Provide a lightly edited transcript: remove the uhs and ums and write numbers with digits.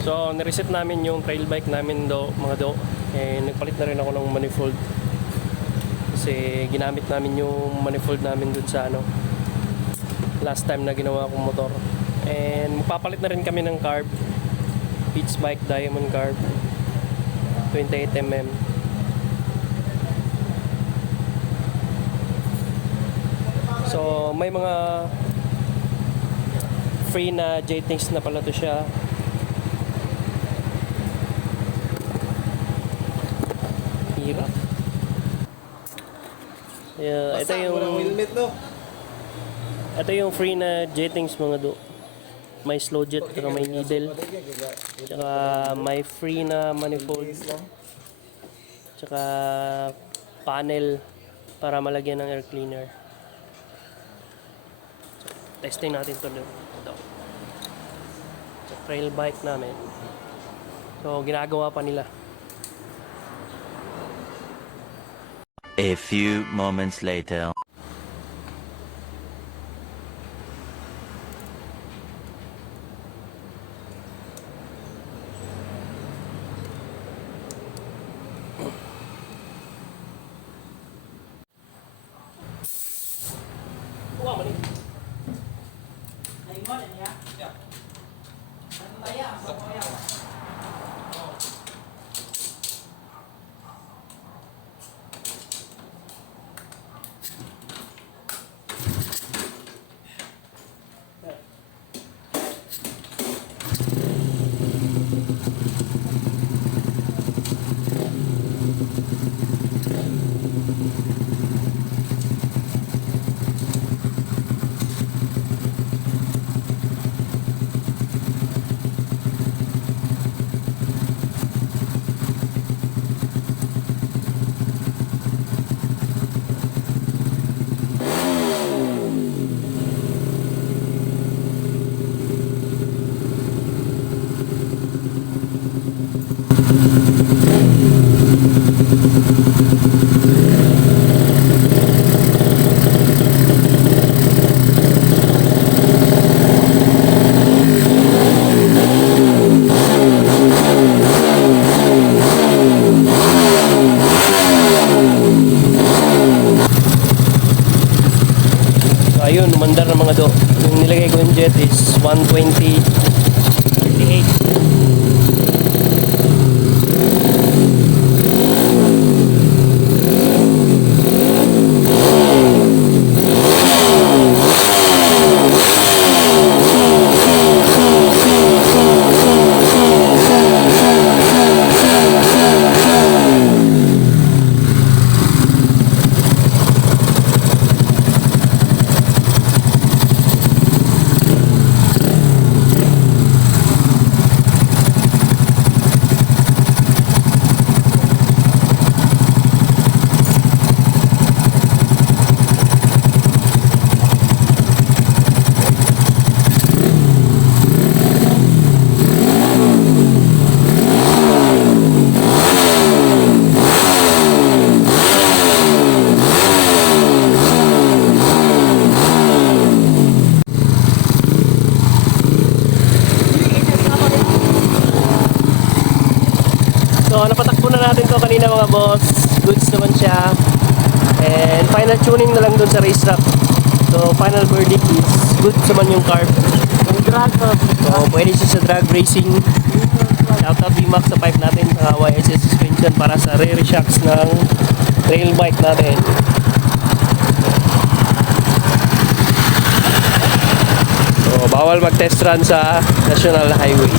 So, nireset namin yung trail bike namin mga do. Nagpalit na rin ako ng manifold. Kasi ginamit namin yung manifold namin dun sa last time na ginawa kong motor. And magpapalit na rin kami ng carb. Pitts Bike Diamond Carb 28mm. So, may mga free na J-Things na pala to siya. Hirap. Yeah, ito yung free na J-Things mga do. May slow jet, saka may needle, saka may free na manifold, saka panel para malagyan ng air cleaner. So, testing natin ito. Sa trail bike namin. So, ginagawa pa nila. A few moments later. Ayun, umandar na mga do. Yung nilagay ko yung jet is 120 38. So, napatakbo na natin to kanina mga boss. Goods naman siya. And final tuning na lang dun sa racetrack. So, final verdict is goods naman yung carb. So, pwede siya sa drag racing. Shout out VMAX sa pipe natin. YSS suspension para sa rear shocks ng trail bike natin. So, bawal mag-test run sa National Highway.